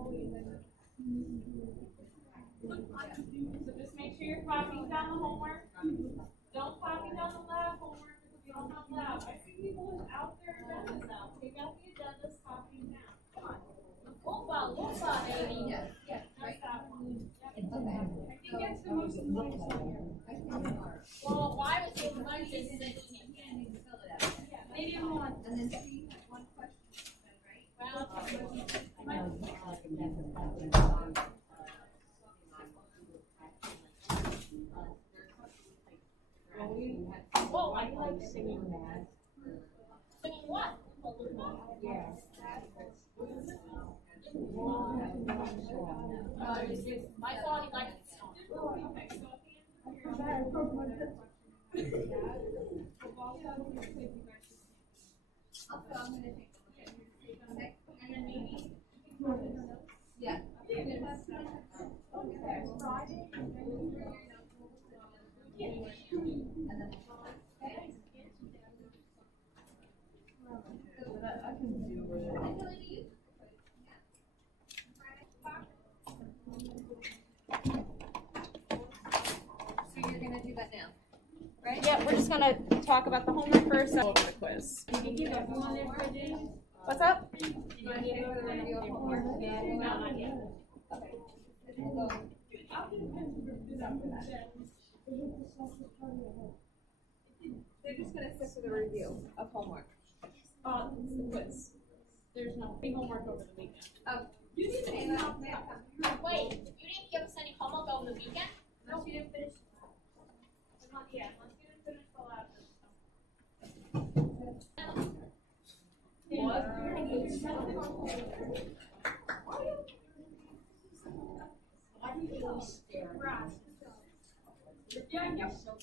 So just make sure you're copying down the homework. Don't copy down the lab homework because we don't have lab. I see people without their agendas now. Take out the agendas, copy them down. Come on. Lopa, baby. Yes, yes, That's right. that one. Yep. Okay. I think that's the most annoying one. Well, why would they run this sitting again? Yeah, maybe one. And then see, one question, right? Well, Oh, I like singing that. singing what? Yeah. My song is like a song. Also, I'm gonna take a look at your okay? And then maybe. Yeah. So you're gonna do that now, right? Yeah, we're just gonna talk about the homework first, then we'll go over the quiz. What's up? You want to do homework? No, not yet. Okay. They're just gonna sit for the review of homework. It's the quiz. There's no free homework over the weekend. Wait, you didn't give us any homework over the weekend? No, she didn't finish. Not yet, let's get it finished the lab.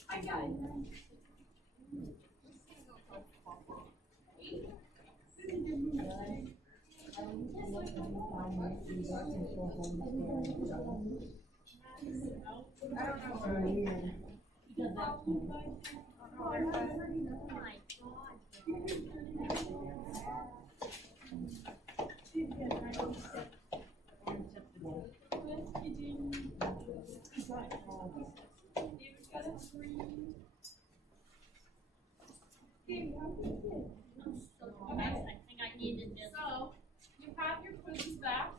I got it. So, you have your quizzes back.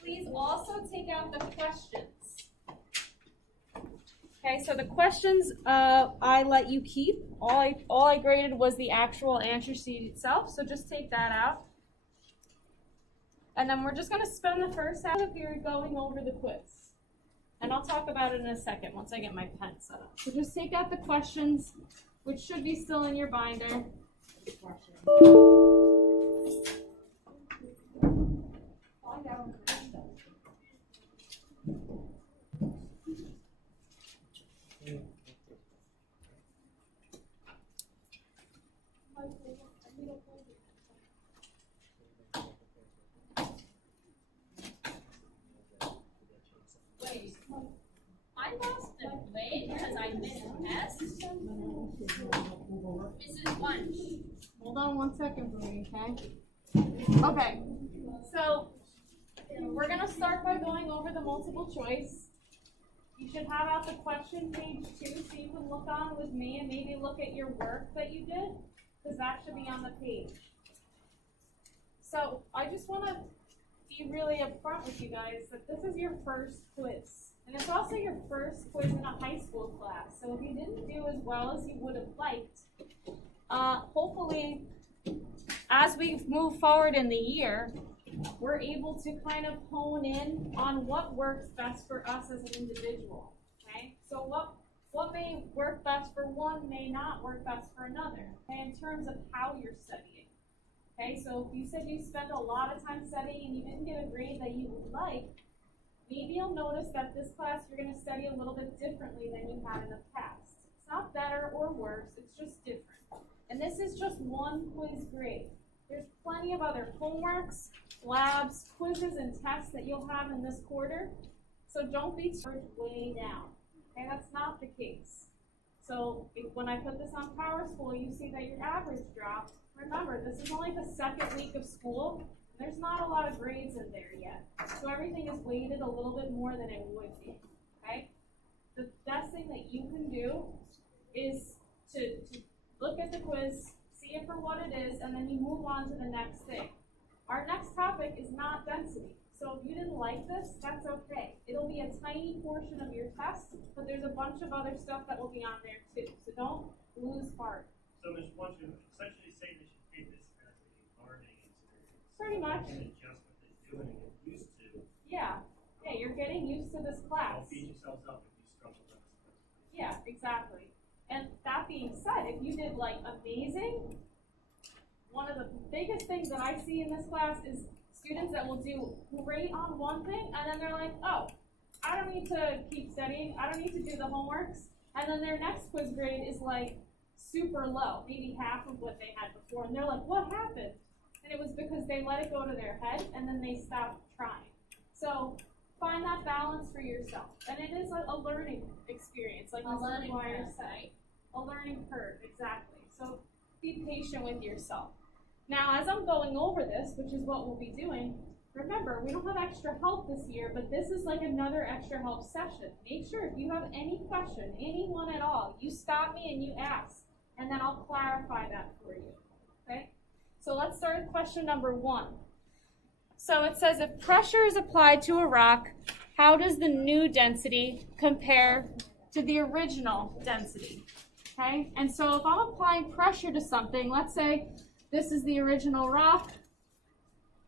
Please also take out the questions. Okay, so the questions I let you keep. All I graded was the actual answer sheet itself, so just take that out. And then we're just going to spend the first half of the period going over the quiz. And I'll talk about it in a second once I get my pen set up. So just take out the questions, which should be still in your binder. Wait, I lost the grade because I missed a test? Mrs. Bunch. Hold on one second for me, okay? Okay, so we're gonna start by going over the multiple choice. You should have out the question page 2 so you can look on with me and maybe look at your work that you did, because that should be on the page. So I just want to be really upfront with you guys that this is your first quiz. And it's also your first quiz in a high school class. So if you didn't do as well as you would have liked, hopefully as we move forward in the year, we're able to kind of hone in on what works best for us as an individual, okay? So what may work best for one may not work best for another, okay, in terms of how you're studying, okay? So if you said you spent a lot of time studying and you didn't get a grade that you would like, maybe you'll notice that this class you're going to study a little bit differently than you had in the past. It's not better or worse, it's just different. And this is just one quiz grade. There's plenty of other homeworks, labs, quizzes, and tests that you'll have in this quarter. So don't be scored way down. Okay, that's not the case. So when I put this on Power School, you see that your average dropped. Remember, this is only the second week of school. There's not a lot of grades in there yet. So everything is weighted a little bit more than it would be, okay? The best thing that you can do is to look at the quiz, see it for what it is, and then you move on to the next thing. Our next topic is not density. So if you didn't like this, that's okay. It'll be a tiny portion of your test, but there's a bunch of other stuff that will be on there too. So don't lose heart. So Ms. Wunsch, you're essentially saying they should take this as a learning experience. Pretty much. And adjust what they do and get used to. Yeah. Yeah, you're getting used to this class. Don't beat yourselves up if you struggle with this. Yeah, exactly. And that being said, if you did like amazing, one of the biggest things that I see in this class is students that will do great on one thing and then they're like, oh, I don't need to keep studying, I don't need to do the homeworks, and then their next quiz grade is like super low, maybe half of what they had before, and they're like, what happened? And it was because they let it go to their head and then they stopped trying. So find that balance for yourself. And it is a learning experience, like Mr. McGuire said. A learning curve, exactly. So be patient with yourself. Now, as I'm going over this, which is what we'll be doing, remember, we don't have extra help this year, but this is like another extra help session. Make sure if you have any question, anyone at all, you stop me and you ask, and then I'll clarify that for you, okay? So let's start with question number 1. So it says, if pressure is applied to a rock, how does the new density compare to the original density? Okay, and so if I'm applying pressure to something, let's say this is the original rock,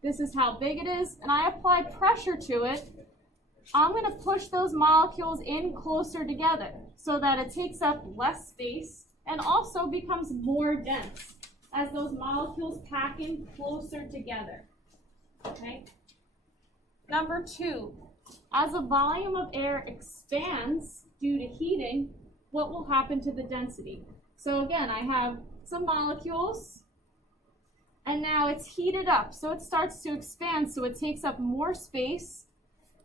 this is how big it is, and I apply pressure to it, I'm going to push those molecules in closer together so that it takes up less space and also becomes more dense as those molecules pack in closer together. Okay. Number 2, as a volume of air expands due to heating, what will happen to the density? So again, I have some molecules, and now it's heated up, so it starts to expand, so it takes up more space,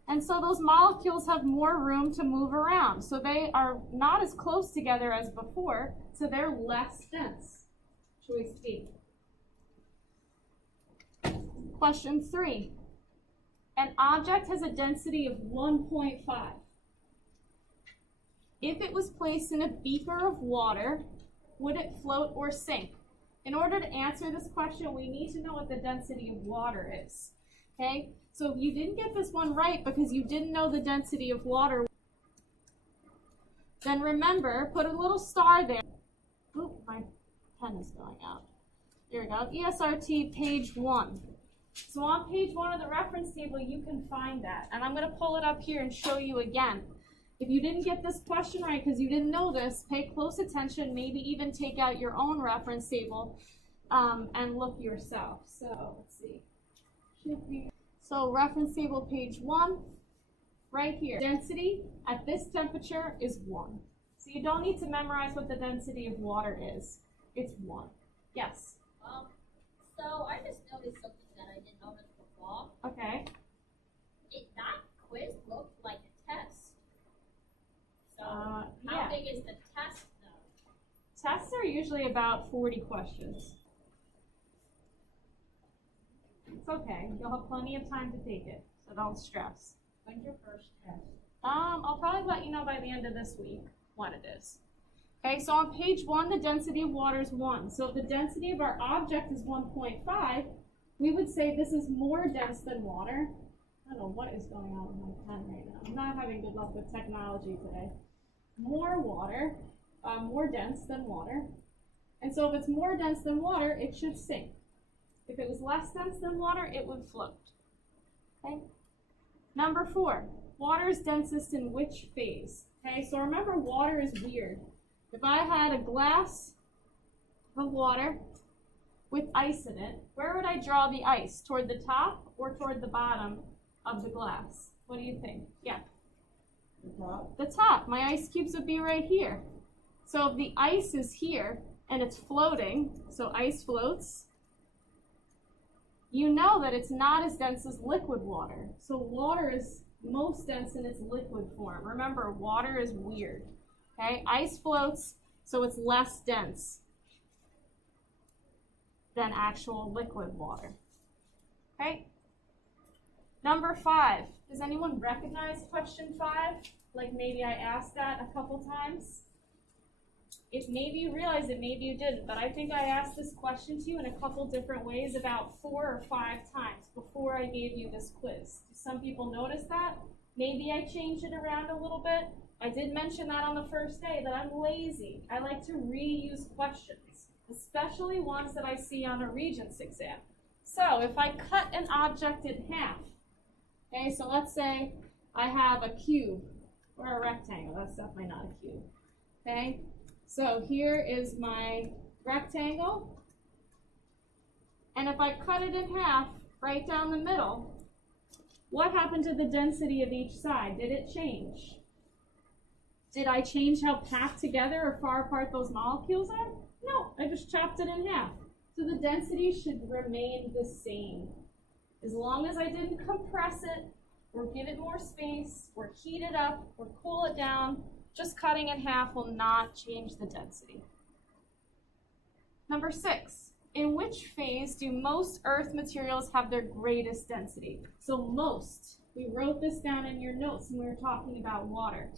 and so those molecules have more room to move around. So they are not as close together as before, so they're less dense. Choice B. Question 3. An object has a density of 1.5. If it was placed in a beaker of water, would it float or sink? In order to answer this question, we need to know what the density of water is. Okay? So if you didn't get this one right because you didn't know the density of water, then remember, put a little star there. Oop, my pen is going out. There we go. ESRT page 1. So on page 1 of the reference table, you can find that. And I'm going to pull it up here and show you again. If you didn't get this question right because you didn't know this, pay close attention, maybe even take out your own reference table and look yourself. So let's see. So reference table page 1, right here. Density at this temperature is 1. So you don't need to memorize what the density of water is. It's 1. Yes? So I just noticed something that I didn't notice before. Okay. That quiz looked like a test. So Yeah. how big is the test though? Tests are usually about 40 questions. It's okay. You'll have plenty of time to take it, so don't stress. When's your first test? I'll probably let you know by the end of this week what it is. Okay, so on page 1, the density of water is 1. So if the density of our object is 1.5, we would say this is more dense than water. I don't know what is going on with my pen right now. I'm not having good luck with technology today. More water, more dense than water. And so if it's more dense than water, it should sink. If it was less dense than water, it would float. Okay? Number 4, water is densest in which phase? Okay, so remember, water is weird. If I had a glass of water with ice in it, where would I draw the ice? Toward the top or toward the bottom of the glass? What do you think? Yeah. The top? The top. My ice cubes would be right here. So if the ice is here and it's floating, so ice floats, you know that it's not as dense as liquid water. So water is most dense in its liquid form. Remember, water is weird. Okay, ice floats, so it's less dense than actual liquid water. Okay? Number 5. Does anyone recognize question 5? Like maybe I asked that a couple times. If maybe you realize it, maybe you didn't, but I think I asked this question to you in a couple different ways about 4 or 5 times before I gave you this quiz. Do some people notice that? Maybe I changed it around a little bit. I did mention that on the first day, that I'm lazy. I like to reuse questions, especially ones that I see on a Regents exam. So if I cut an object in half, okay, so let's say I have a cube or a rectangle. That's definitely not a cube, okay? So here is my rectangle, and if I cut it in half, right down the middle, what happened to the density of each side? Did it change? Did I change how packed together or far apart those molecules are? No, I just chopped it in half. So the density should remain the same. As long as I didn't compress it, or give it more space, or heat it up, or cool it down, just cutting in half will not change the density. Number 6, in which phase do most Earth materials have their greatest density? So most, we wrote this down in your notes when we were talking about water.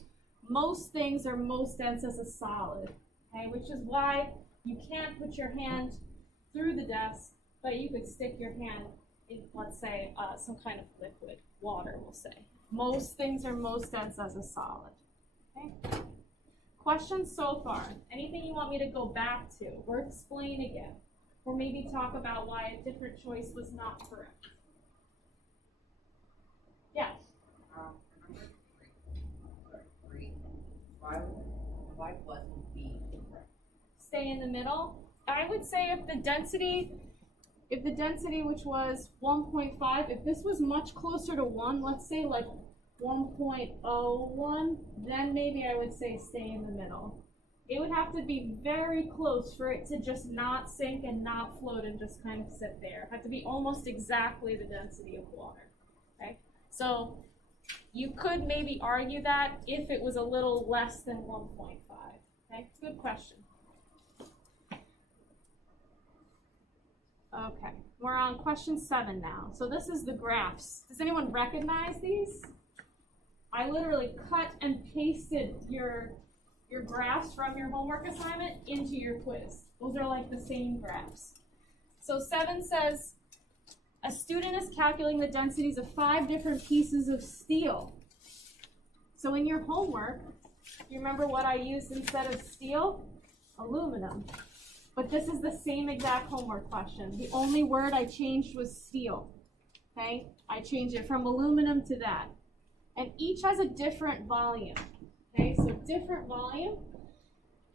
Most things are most dense as a solid, okay? Which is why you can't put your hand through the desk, but you could stick your hand in, let's say, some kind of liquid, water, we'll say. Most things are most dense as a solid. Okay. Questions so far? Anything you want me to go back to or explain again? Or maybe talk about why a different choice was not correct? Yeah. Remember three. Why wasn't B correct? Stay in the middle. I would say if the density which was 1.5, if this was much closer to 1, let's say like 1.01, then maybe I would say stay in the middle. It would have to be very close for it to just not sink and not float and just kind of sit there. It had to be almost exactly the density of water. Okay? So you could maybe argue that if it was a little less than 1.5. Okay? It's a good question. Okay, we're on question 7 now. So this is the graphs. Does anyone recognize these? I literally cut and pasted your graphs from your homework assignment into your quiz. Those are like the same graphs. So 7 says, a student is calculating the densities of 5 different pieces of steel. So in your homework, you remember what I used instead of steel? Aluminum. But this is the same exact homework question. The only word I changed was steel. Okay? I changed it from aluminum to that. And each has a different volume. Okay, so different volume.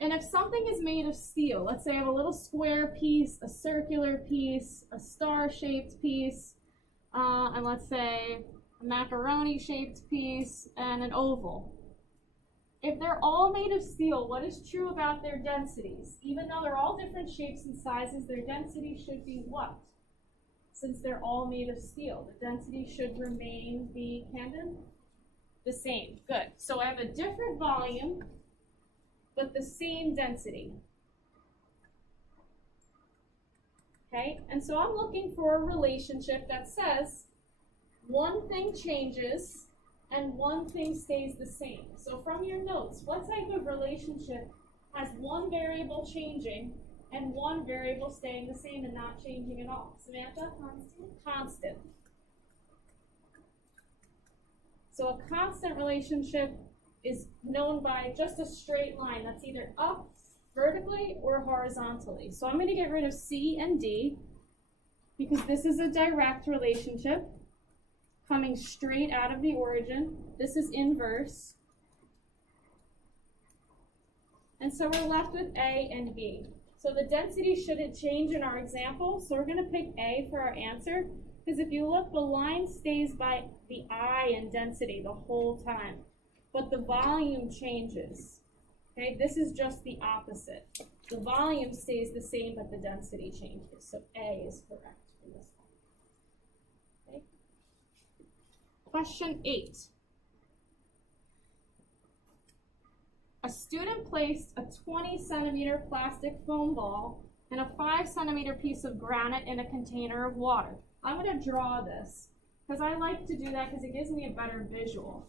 And if something is made of steel, let's say I have a little square piece, a circular piece, a star-shaped piece, and let's say a macaroni-shaped piece, and an oval. If they're all made of steel, what is true about their densities? Even though they're all different shapes and sizes, their density should be what? Since they're all made of steel, the density should remain the Camden? The same. Good. So I have a different volume, but the same density. Okay? And so I'm looking for a relationship that says one thing changes and one thing stays the same. So from your notes, what type of relationship has one variable changing and one variable staying the same and not changing at all? Samantha? Constant. Constant. So a constant relationship is known by just a straight line that's either up vertically or horizontally. So I'm going to get rid of C and D because this is a direct relationship coming straight out of the origin. This is inverse. And so we're left with A and B. So the density shouldn't change in our example, so we're going to pick A for our answer. Because if you look, the line stays by the I in density the whole time, but the volume changes. Okay, this is just the opposite. The volume stays the same, but the density changes. So A is correct for this one. Okay. Question 8. A student placed a 20-centimeter plastic foam ball and a 5-centimeter piece of granite in a container of water. I'm going to draw this because I like to do that because it gives me a better visual.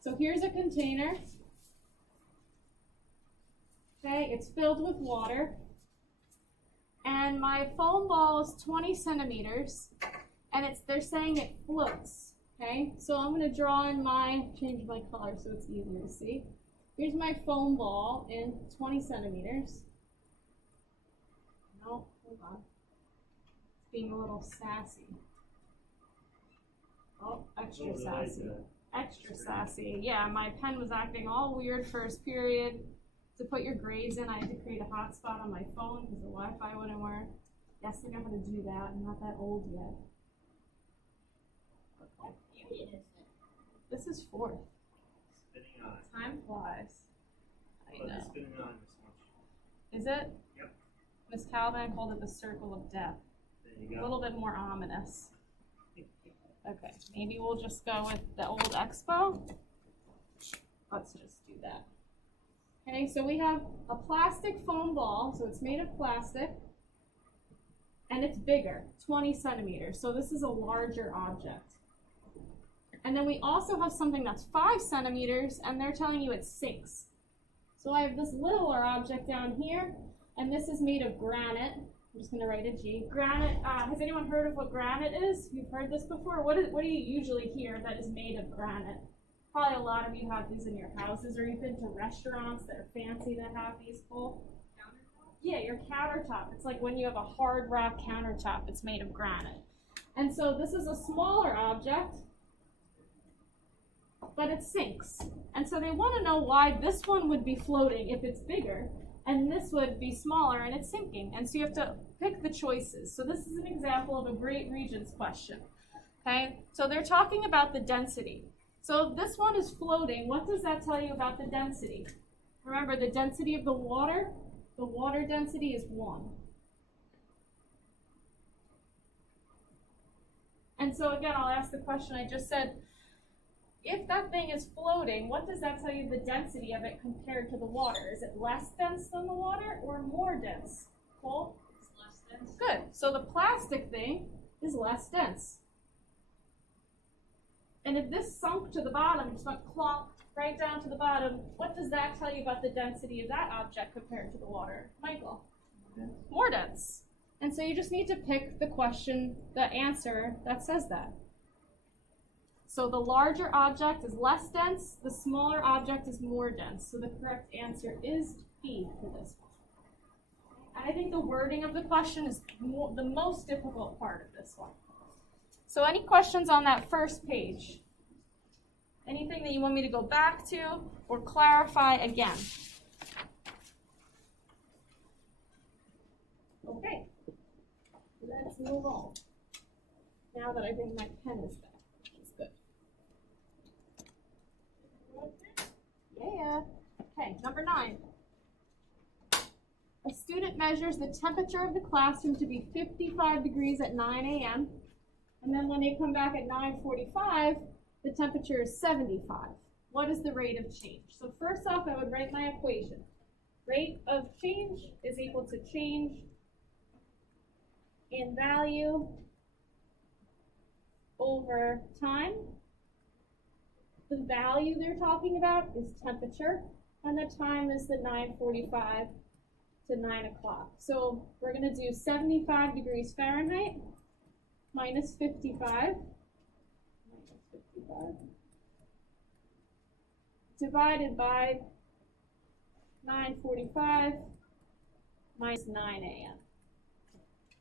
So here's a container. Okay, it's filled with water. And my foam ball is 20 centimeters. And they're saying it floats. Okay, so I'm going to draw in change my color so it's easier to see. Here's my foam ball in 20 centimeters. No, hold on. It's being a little sassy. Oh, extra sassy. Extra sassy. Yeah, my pen was acting all weird first period. To put your grades in, I had to create a hotspot on my phone because the Wi-Fi wouldn't work. Yes, I know how to do that. I'm not that old yet. What period is it? This is fourth. Spinning on. Time flies. I But know. it's spinning on this much. Is it? Yep. Miss Calvin called it the circle of death. There you A go. little bit more ominous. Okay, maybe we'll just go with the old Expo. Let's just do that. Okay, so we have a plastic foam ball, so it's made of plastic, and it's bigger, 20 centimeters. So this is a larger object. And then we also have something that's 5 centimeters, and they're telling you it sinks. So I have this littler object down here, and this is made of granite. I'm just going to write a G. Granite, has anyone heard of what granite is? You've heard this before? What do you usually hear that is made of granite? Probably a lot of you have these in your houses, or you've been to restaurants that are fancy that have these full. Yeah, your countertop. It's like when you have a hard rock countertop, it's made of granite. And so this is a smaller object, but it sinks. And so they want to know why this one would be floating if it's bigger, and this would be smaller and it's sinking. And so you have to pick the choices. So this is an example of a Great Regions question. Okay, so they're talking about the density. So if this one is floating, what does that tell you about the density? Remember, the density of the water density is 1. And so again, I'll ask the question I just said. If that thing is floating, what does that tell you the density of it compared to the water? Is it less dense than the water or more dense? Cole? It's less dense. Good. So the plastic thing is less dense. And if this sunk to the bottom, just went clonk right down to the bottom, what does that tell you about the density of that object compared to the water? Michael? More dense. And so you just need to pick the question, the answer that says that. So the larger object is less dense, the smaller object is more dense. So the correct answer is B for this one. And I think the wording of the question is the most difficult part of this one. So any questions on that first page? Anything that you want me to go back to or clarify again? Okay, let's move on. Now that I think my pen is back, which is good. Yeah. Okay, number 9. A student measures the temperature of the classroom to be 55 degrees at 9 a.m. And then when they come back at 9:45, the temperature is 75. What is the rate of change? So first off, I would write my equation. Rate of change is equal to change in value over time. The value they're talking about is temperature, and the time is the 9:45 to 9 o'clock. So we're going to do 75 degrees Fahrenheit minus 55 divided by 9:45 minus 9 a.m.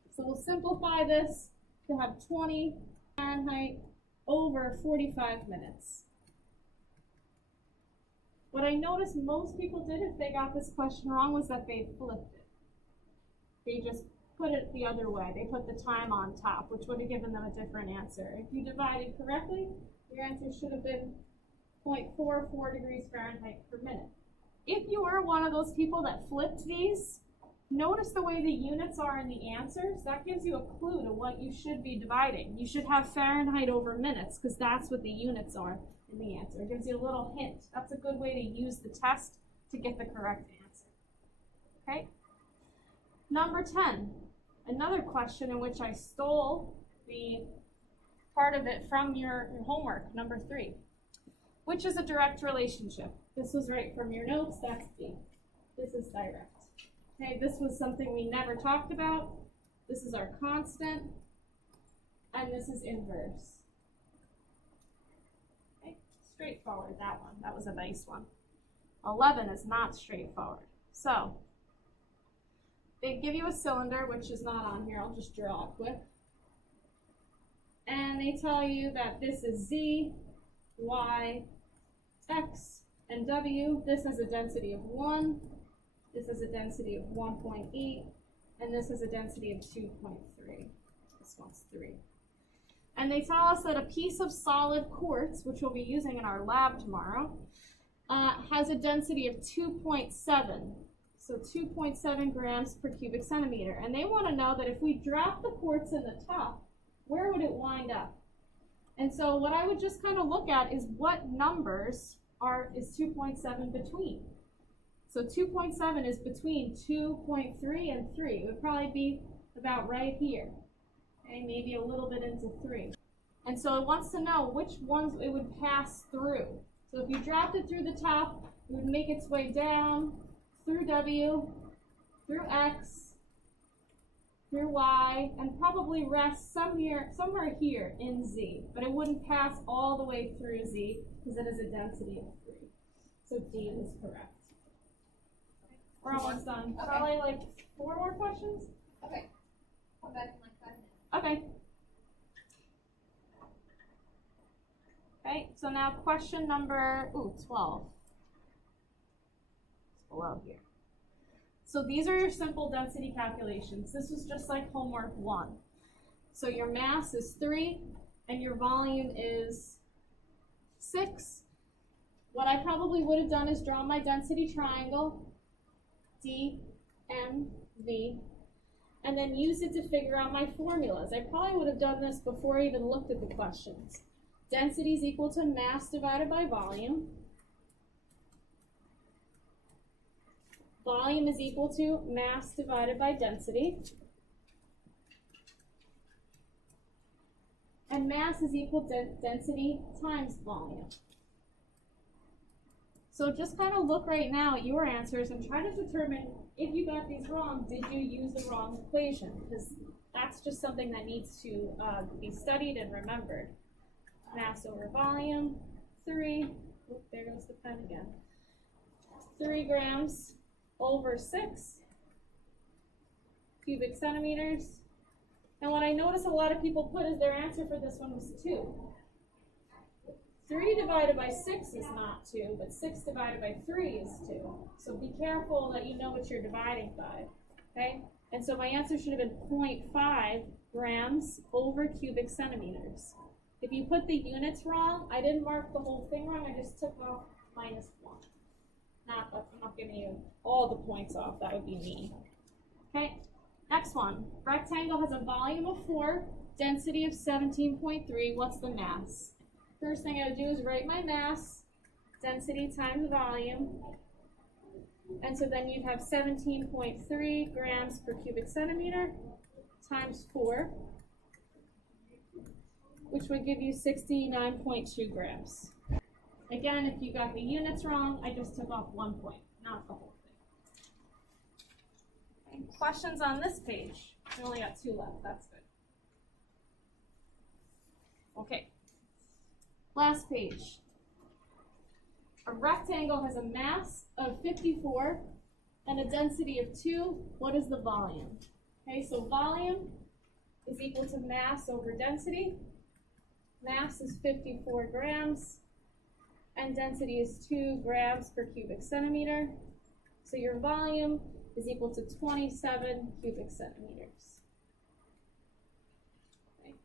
So we'll simplify this to have 20 Fahrenheit over 45 minutes. What I noticed most people did if they got this question wrong was that they flipped it. They just put it the other way. They put the time on top, which would have given them a different answer. If you divided correctly, your answer should have been 0.44 degrees Fahrenheit per minute. If you were one of those people that flipped these, notice the way the units are in the answers. That gives you a clue to what you should be dividing. You should have Fahrenheit over minutes because that's what the units are in the answer. It gives you a little hint. That's a good way to use the test to get the correct answer. Okay? Number 10, another question in which I stole the part of it from your homework, number 3. Which is a direct relationship? This was right from your notes, that's B. This is direct. Okay, this was something we never talked about. This is our constant, and this is inverse. Okay, straightforward, that one. That was a nice one. 11 is not straightforward. So, they give you a cylinder, which is not on here. I'll just draw it quick. And they tell you that this is Z, Y, X, and W. This has a density of 1. This has a density of 1.8. And this has a density of 2.3. This one's 3. And they tell us that a piece of solid quartz, which we'll be using in our lab tomorrow, has a density of 2.7. So 2.7 grams per cubic centimeter. And they want to know that if we drop the quartz in the top, where would it wind up? And so what I would just kind of look at is what numbers is 2.7 between. So 2.7 is between 2.3 and 3. It would probably be about right here. Okay, maybe a little bit into 3. And so it wants to know which ones it would pass through. So if you dropped it through the top, it would make its way down through W, through X, through Y, and probably rest somewhere here in Z. But it wouldn't pass all the way through Z because it has a density of 3. So D is correct. We're almost done. Okay. Probably like 4 more questions? Okay. Come back in like 5 minutes. Okay. Okay, so now question number 12. It's below here. So these are your simple density calculations. This was just like homework 1. So your mass is 3 and your volume is 6. What I probably would have done is draw my density triangle, D, M, V, and then use it to figure out my formulas. I probably would have done this before I even looked at the questions. Density is equal to mass divided by volume. Volume is equal to mass divided by density. And mass is equal to density times volume. So just kind of look right now at your answers and try to determine if you got these wrong, did you use the wrong equation? Because that's just something that needs to be studied and remembered. Mass over volume, 3, there goes the pen again, 3 grams over 6 cubic centimeters. And what I notice a lot of people put as their answer for this one was 2. 3 divided by 6 is not 2, but 6 divided by 3 is 2. So be careful that you know what you're dividing by, okay? And so my answer should have been 0.5 grams over cubic centimeters. If you put the units wrong, I didn't mark the whole thing wrong, I just took off -1. I'm not giving you all the points off, that would be mean. Okay, next one. Rectangle has a volume of 4, density of 17.3, what's the mass? First thing I would do is write my mass, density times volume, and so then you'd have 17.3 grams per cubic centimeter times 4, which would give you 69.2 grams. Again, if you got the units wrong, I just took off 1 point, not the whole thing. Okay, questions on this page? We only got 2 left, that's good. Okay, last page. A rectangle has a mass of 54 and a density of 2. What is the volume? Okay, so volume is equal to mass over density. Mass is 54 grams, and density is 2 grams per cubic centimeter. So your volume is equal to 27 cubic centimeters. Okay.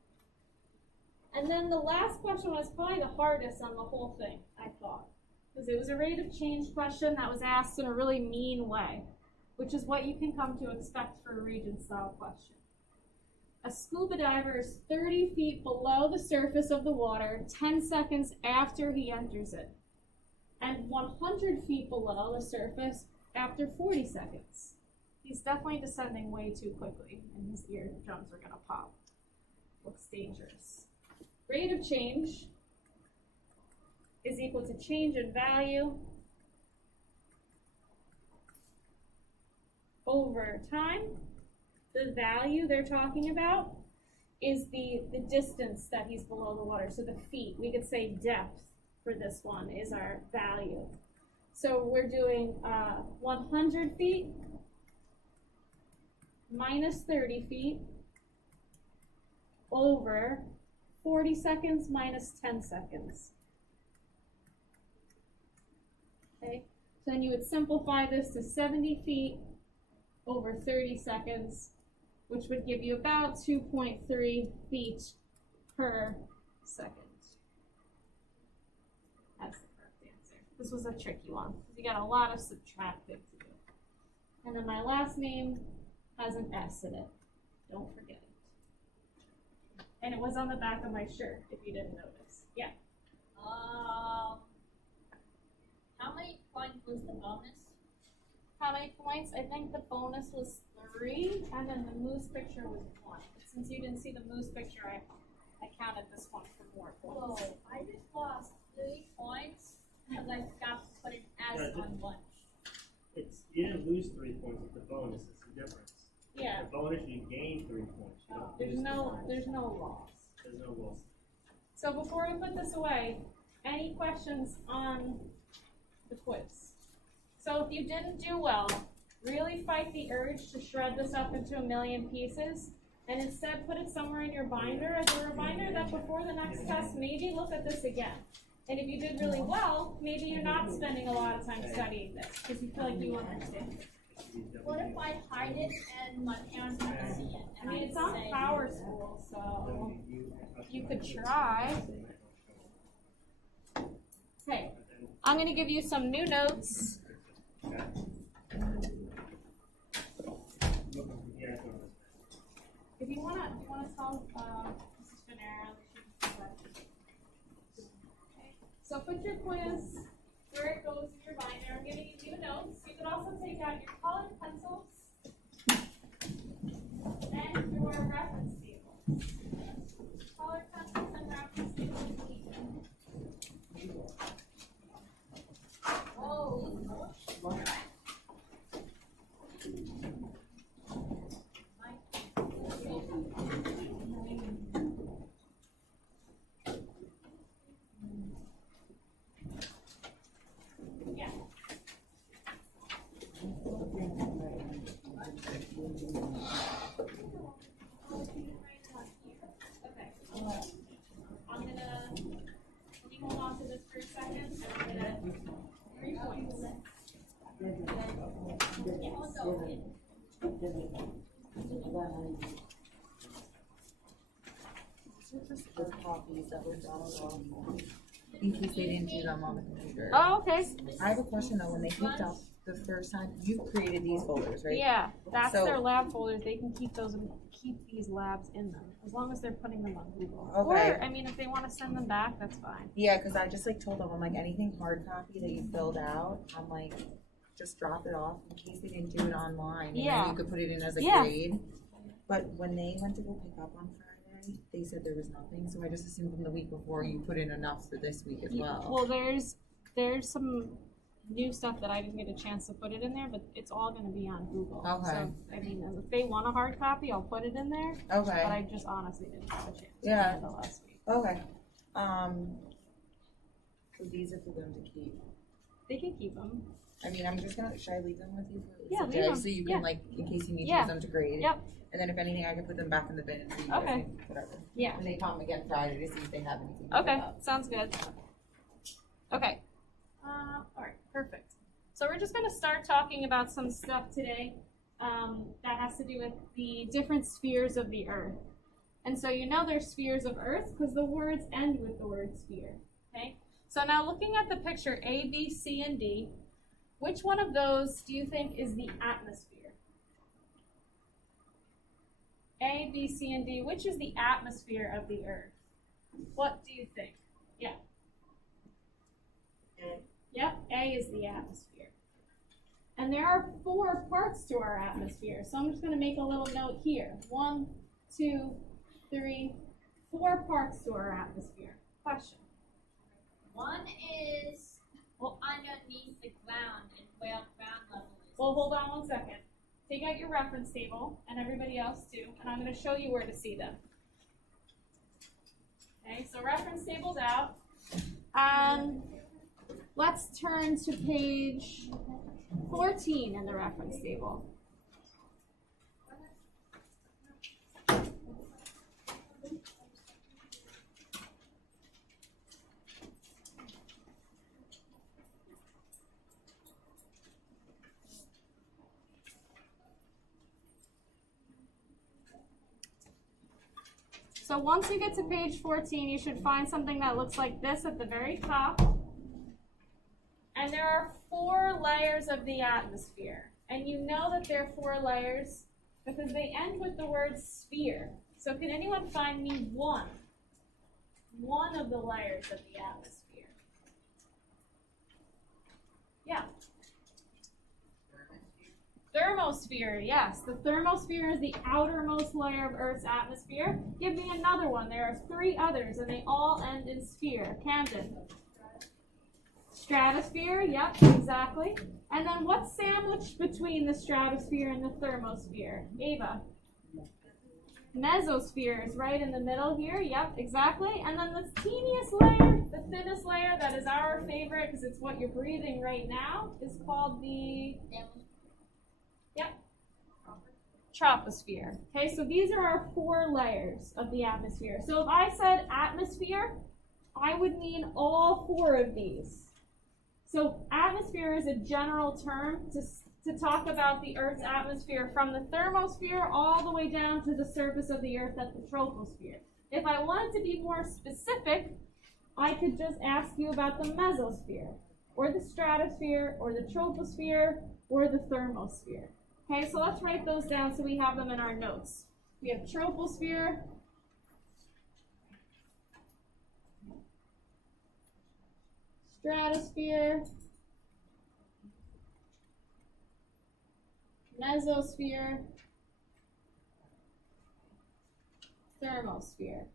And then the last question was probably the hardest on the whole thing, I thought, because it was a rate of change question that was asked in a really mean way, which is what you can come to expect for a Regents style question. A scuba diver is 30 feet below the surface of the water 10 seconds after he enters it, and 100 feet below the surface after 40 seconds. He's definitely descending way too quickly, and his eardrums are going to pop. looks dangerous. Rate of change is equal to change in value over time. The value they're talking about is the distance that he's below the water, so the feet. We could say depth for this one is our value. So we're doing 100 feet minus 30 feet over 40 seconds minus 10 seconds. Okay, so then you would simplify this to 70 feet over 30 seconds, which would give you about 2.3 feet per second. That's the correct answer. This was a tricky one, because you got a lot of subtractive to do. And then my last name has an S in it. Don't forget it. And it was on the back of my shirt, if you didn't notice. Yeah. How many points was the bonus? How many points? I think the bonus was 3, and then the moose picture was 1. But since you didn't see the moose picture, I counted this one for more points. Whoa, I just lost 3 points because I forgot to put an S on lunch. You didn't lose 3 points with the bonus. It's the difference. Yeah. The bonus, you gain 3 points. You don't There's lose no 3 points. there's no loss. There's no loss. So before we put this away, any questions on the quiz? So if you didn't do well, really fight the urge to shred this up into a million pieces, and instead put it somewhere in your binder as a reminder that before the next test, maybe look at this again. And if you did really well, maybe you're not spending a lot of time studying this, because you feel like you understand it. What if I hide it and my parents have to see it? I mean, it's on Power School, so you could try. Okay, I'm going to give you some new notes. If you want to tell Mrs. Finera, okay. So put your quiz where it goes in your binder. I'm giving you new notes. You could also take out your colored pencils and your reference tables. Colored pencils and reference tables. Yeah. Okay. I'm gonna, let me hold on to this for a second. I'm gonna, 3 points. The copies that were downloaded. In case they didn't do them on the computer. Oh, okay. I have a question though, when they picked up the first time, you created these folders, right? Yeah, that's So- their lab folders. They can keep those and keep these labs in them as long as they're putting them on Google. Okay. Or, I mean, if they want to send them back, that's fine. Yeah, cause I just like told them, I'm like, anything hard copy that you filled out, I'm like, just drop it off in case they didn't do it online. And Yeah. then you could put it in as a Yeah. grade. But when they went to go pick up on Friday, they said there was nothing, so I just assumed from the week before you put in enough for this week as well. Well, there's some new stuff that I didn't get a chance to put it in there, but it's all going to be on Google. Okay. So, I mean, if they want a hard copy, I'll put it in there. Okay. But I just honestly didn't have a chance to Yeah. do it the last week. Okay. So these are for them to keep. They can keep them. I mean, I'm just gonna, should I leave them with you for at least Yeah, a leave day, them. so you Yeah. can like, in case you need to Yeah. use them to grade? Yep. And then if anything, I can put them back in the bin and see you Okay. guys can, whatever. Yeah. When they come again Friday to see if they have anything. to Okay, pick up. sounds good. Okay. All right, perfect. So we're just going to start talking about some stuff today that has to do with the different spheres of the Earth. And so you know there's spheres of Earth because the words end with the word sphere. Okay. So now looking at the picture A, B, C, and D, which one of those do you think is the atmosphere? A, B, C, and D. Which is the atmosphere of the Earth? What do you think? Yeah. Yep, A is the atmosphere. And there are 4 parts to our atmosphere. So I'm just going to make a little note here. 1, 2, 3, 4 parts to our atmosphere. Question. One is underneath the ground and where ground level is. Well, hold on one second. Take out your reference table, and everybody else too, and I'm going to show you where to see them. Okay, so reference table's out. Let's turn to page 14 in the reference table. So once you get to page 14, you should find something that looks like this at the very top. And there are 4 layers of the atmosphere. And you know that there are 4 layers because they end with the word sphere. So can anyone find me one of the layers of the atmosphere? Yeah. Thermosphere, yes. The thermosphere is the outermost layer of Earth's atmosphere. Give me another one. There are 3 others, and they all end in sphere. Camden. Stratosphere, yep, exactly. And then what's sandwiched between the stratosphere and the thermosphere? Ava. Mesosphere is right in the middle here, yep, exactly. And then the teeniest layer, the thinnest layer, that is our favorite because it's what you're breathing right now, is called the troposphere. Okay, so these are our 4 layers of the atmosphere. So if I said atmosphere, I would mean all 4 of these. So atmosphere is a general term to talk about the Earth's atmosphere from the thermosphere all the way down to the surface of the Earth at the troposphere. If I wanted to be more specific, I could just ask you about the mesosphere, or the stratosphere, or the troposphere, or the thermosphere. Okay, so let's write those down so we have them in our notes. We have troposphere, stratosphere, mesosphere, thermosphere.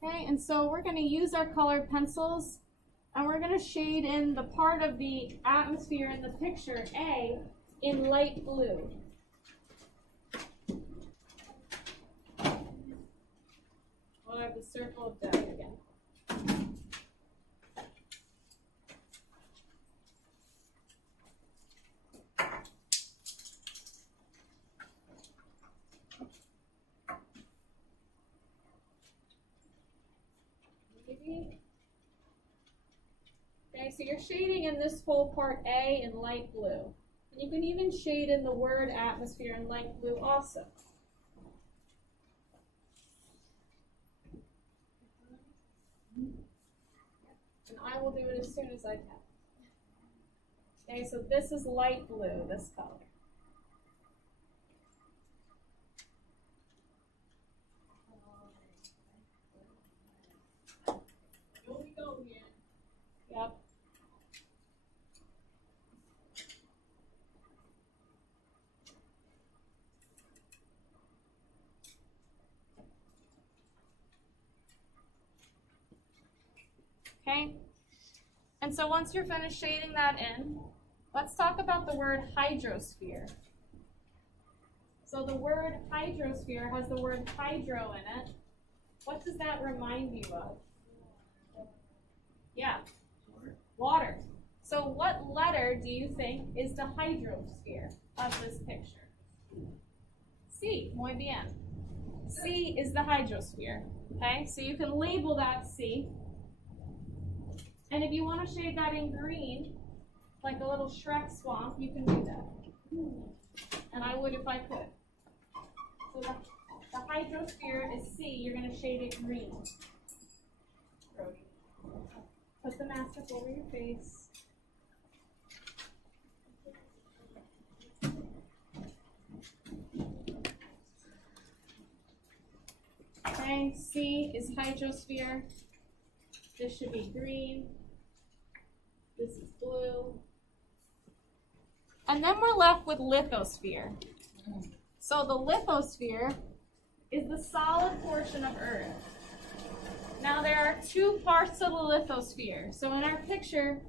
Okay, and so we're going to use our colored pencils, and we're going to shade in the part of the atmosphere in the picture, A, in light blue. We'll have the circle of death again. Okay, so you're shading in this whole part A in light blue. And you can even shade in the word atmosphere in light blue also. And I will do it as soon as I can. Okay, so this is light blue, this color. Here we go again. Yep. Okay, and so once you're finished shading that in, let's talk about the word hydrosphere. So the word hydrosphere has the word hydro in it. What does that remind you of? Yeah, water. So what letter do you think is the hydrosphere of this picture? C, muy bien. C is the hydrosphere, okay? So you can label that C. And if you want to shade that in green, like a little Shrek swamp, you can do that. And I would if I could. So the hydrosphere is C. You're going to shade it green. Put the mask up over your face. Okay, C is hydrosphere. This should be green. This is blue. And then we're left with lithosphere. So the lithosphere is the solid portion of Earth. Now there are two parts of the lithosphere. So in our picture,